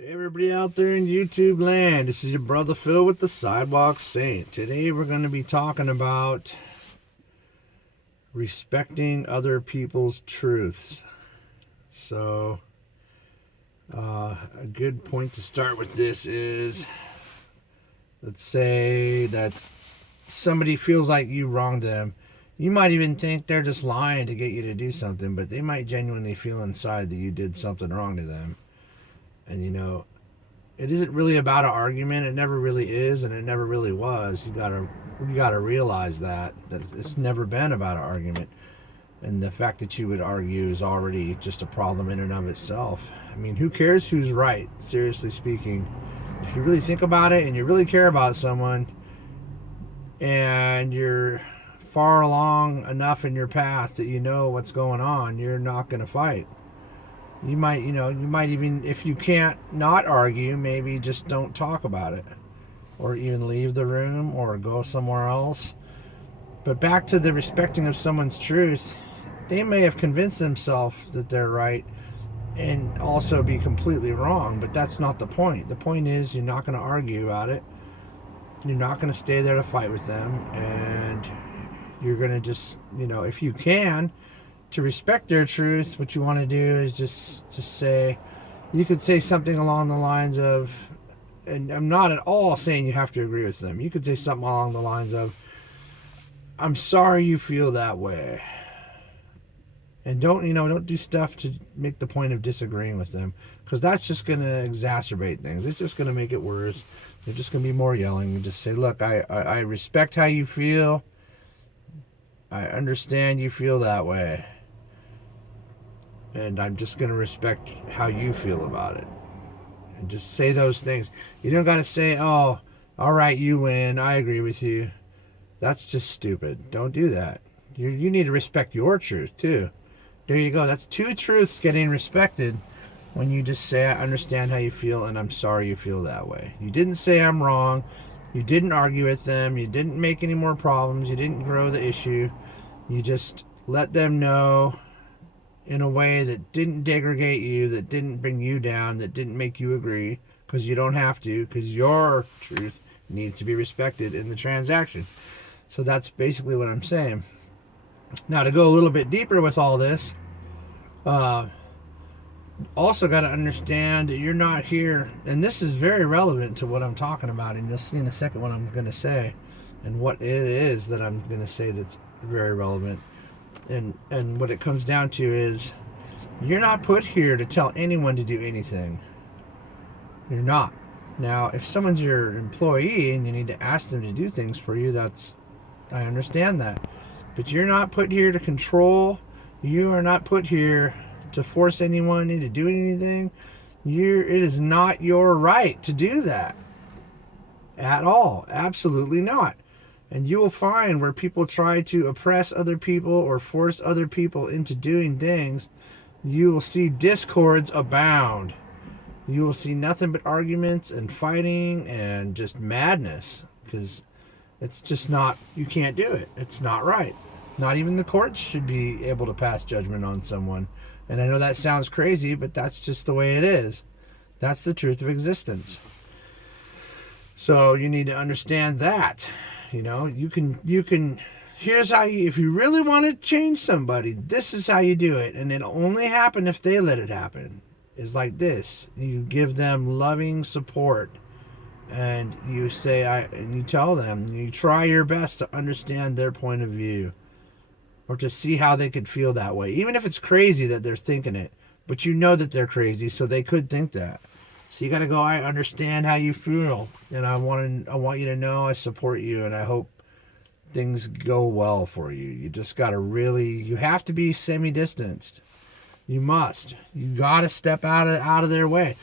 Hey everybody out there in YouTube land, this is your brother Phil with the Sidewalk Saint. Today we're going to be talking about respecting other people's truths. So, a good point to start with this is, let's say that somebody feels like you wronged them. You might even think they're just lying to get you to do something, but they might genuinely feel inside that you did something wrong to them. And it isn't really about an argument. It never really is, and it never really was. You gotta realize that it's never been about an argument, and the fact that you would argue is already just a problem in and of itself. I mean, who cares who's right? Seriously speaking, if you really think about it and you really care about someone, and you're far along enough in your path that you know what's going on, you're not gonna fight. You might even, if you can't not argue, maybe just don't talk about it, or even leave the room or go somewhere else. But back to the respecting of someone's truth, they may have convinced themselves that they're right and also be completely wrong, but that's not the point. The point is, you're not going to argue about it. You're not going to stay there to fight with them, and you're going to just, if you can, to respect their truth, what you want to do is just say, you could say something along the lines of, and I'm not at all saying you have to agree with them. You could say something along the lines of, I'm sorry you feel that way. And don't do stuff to make the point of disagreeing with them, because that's just going to exacerbate things. It's just going to make it worse. There's just going to be more yelling. You just say, look, I respect how you feel. I understand you feel that way. And I'm just going to respect how you feel about it. And just say those things. You don't got to say, oh, all right, you win. I agree with you. That's just stupid. Don't do that. You need to respect your truth, too. There you go. That's two truths getting respected when you just say, I understand how you feel, and I'm sorry you feel that way. You didn't say I'm wrong. You didn't argue with them. You didn't make any more problems. You didn't grow the issue. You just let them know in a way that didn't degrade you, that didn't bring you down, that didn't make you agree, because you don't have to, because your truth needs to be respected in the transaction. So that's basically what I'm saying. Now, to go a little bit deeper with all this, also got to understand that you're not here, and this is very relevant to what I'm talking about, and you'll see in a second what I'm going to say, and what it is that I'm going to say that's very relevant. And what it comes down to is, you're not put here to tell anyone to do anything. You're not. Now, if someone's your employee and you need to ask them to do things for you, I understand that. But you're not put here to control. You are not put here to force anyone into doing anything. It is not your right to do that. At all. Absolutely not. And you will find where people try to oppress other people or force other people into doing things, you will see discords abound. You will see nothing but arguments and fighting and just madness, because it's just not, you can't do it. It's not right. Not even the courts should be able to pass judgment on someone. And I know that sounds crazy, but that's just the way it is. That's the truth of existence. So you need to understand that. You can, here's how if you really want to change somebody, this is how you do it. And it'll only happen if they let it happen. Is like this. You give them loving support. And you say, and you tell them, you try your best to understand their point of view. Or to see how they could feel that way. Even if it's crazy that they're thinking it. But you know that they're crazy, so they could think that. So you got to go, I understand how you feel, and I want you to know I support you, and I hope things go well for you. You just got to you have to be semi-distanced. You must. You got to step out of their way.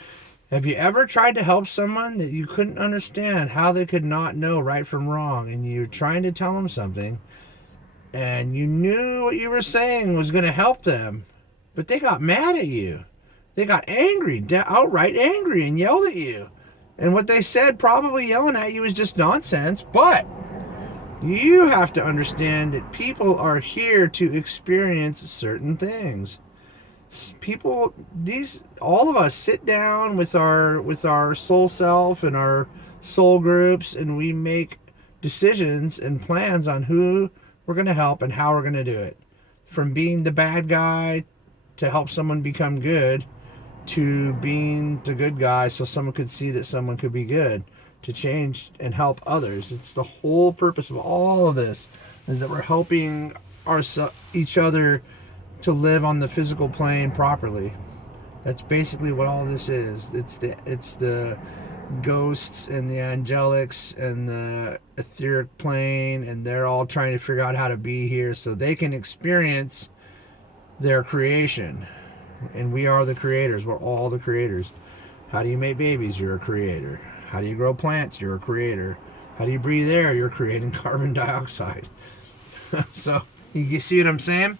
Have you ever tried to help someone that you couldn't understand how they could not know right from wrong, and you're trying to tell them something, and you knew what you were saying was going to help them, but they got mad at you? They got angry, outright angry, and yelled at you. And what they said, probably yelling at you, is just nonsense. But you have to understand that people are here to experience certain things. People, all of us sit down with our soul self and our soul groups, and we make decisions and plans on who we're going to help and how we're going to do it. From being the bad guy to help someone become good, to being the good guy so someone could see that someone could be good, to change and help others. It's the whole purpose of all of this, is that we're helping each other to live on the physical plane properly. That's basically what all this is. It's the ghosts and the angelics and the etheric plane, and they're all trying to figure out how to be here so they can experience their creation. And we are the creators. We're all the creators. How do you make babies? You're a creator. How do you grow plants? You're a creator. How do you breathe air? You're creating carbon dioxide. So you see what I'm saying?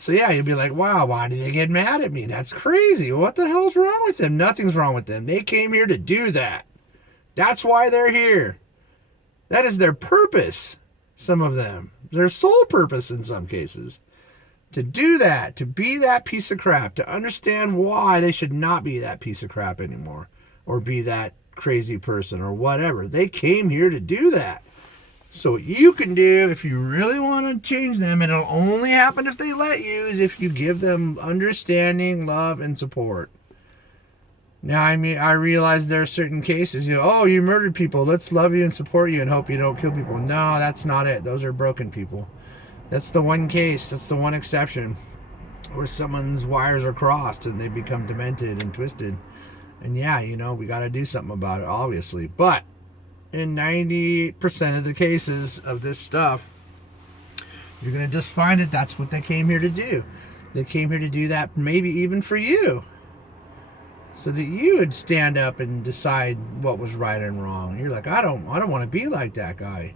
So yeah, you'd be like, wow, why do they get mad at me? That's crazy. What the hell's wrong with them? Nothing's wrong with them. They came here to do that. That's why they're here. That is their purpose, some of them. Their sole purpose in some cases. To do that, to be that piece of crap, to understand why they should not be that piece of crap anymore, or be that crazy person, or whatever. They came here to do that. So what you can do, if you really want to change them, and it'll only happen if they let you, is if you give them understanding, love, and support. Now, I mean, I realize there are certain cases, oh, you murdered people, let's love you and support you and hope you don't kill people. No, that's not it. Those are broken people. That's the one case, that's the one exception, where someone's wires are crossed and they become demented and twisted. And yeah, we got to do something about it, obviously. But in 98% of the cases of this stuff, you're going to just find that that's what they came here to do. They came here to do that, maybe even for you, so that you would stand up and decide what was right and wrong. You're like, I don't want to be like that guy.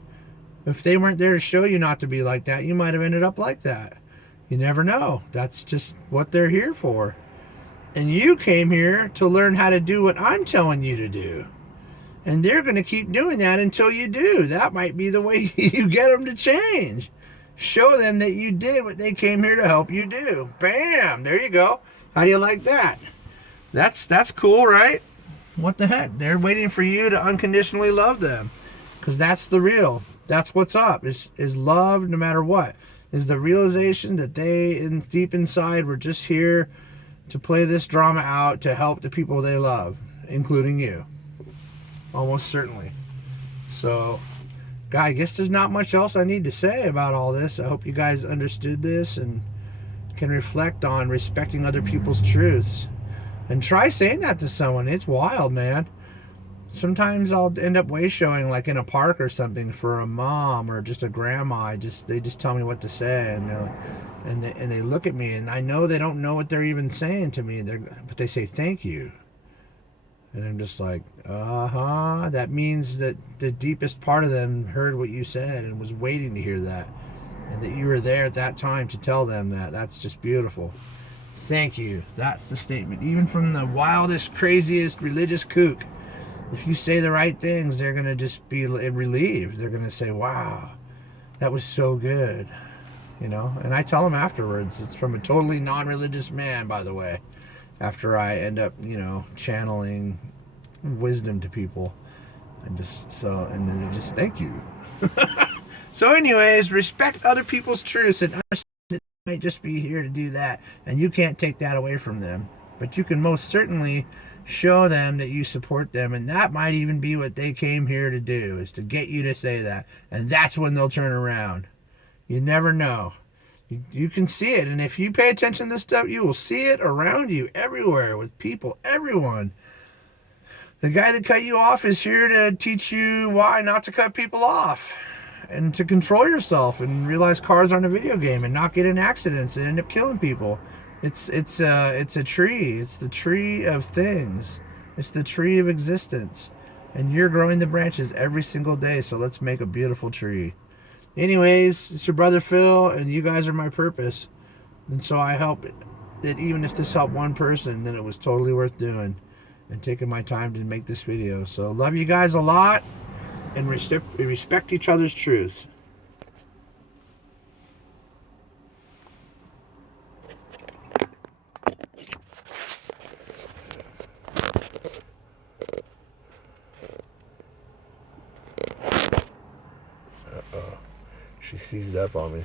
If they weren't there to show you not to be like that, you might have ended up like that. You never know. That's just what they're here for. And you came here to learn how to do what I'm telling you to do. And they're going to keep doing that until you do. That might be the way you get them to change. Show them that you did what they came here to help you do. Bam! There you go. How do you like that? That's cool, right? What the heck? They're waiting for you to unconditionally love them. Because that's the real. That's what's up. Is love no matter what. Is the realization that they, deep inside, were just here to play this drama out to help the people they love, including you. Almost certainly. So, I guess there's not much else I need to say about all this. I hope you guys understood this and can reflect on respecting other people's truths. And try saying that to someone. It's wild, man. Sometimes I'll end up way showing, like in a park or something, for a mom or just a grandma. They just tell me what to say, and they look at me, and I know they don't know what they're even saying to me. But they say thank you. And I'm just like, that means that the deepest part of them heard what you said and was waiting to hear that. And that you were there at that time to tell them that. That's just beautiful. Thank you. That's the statement. Even from the wildest, craziest religious kook, if you say the right things, they're going to just be relieved. They're going to say, wow, that was so good. And I tell them afterwards. It's from a totally non-religious man, by the way. After I end up, channeling wisdom to people, and then they just thank you. So anyways, respect other people's truths and understand that they might just be here to do that, and you can't take that away from them. But you can most certainly show them that you support them, and that might even be what they came here to do, is to get you to say that, and that's when they'll turn around. You never know. You can see it, and if you pay attention to this stuff, you will see it around you, everywhere, with people, everyone. The guy that cut you off is here to teach you why not to cut people off, and to control yourself, and realize cars aren't a video game, and not get in accidents and end up killing people. It's a tree. It's the tree of things. It's the tree of existence, and you're growing the branches every single day. So let's make a beautiful tree. Anyways, it's your brother Phil, and you guys are my purpose. And so I hope that even if this helped one person, then it was totally worth doing and taking my time to make this video. So love you guys a lot, and respect each other's truths. She seized up on me.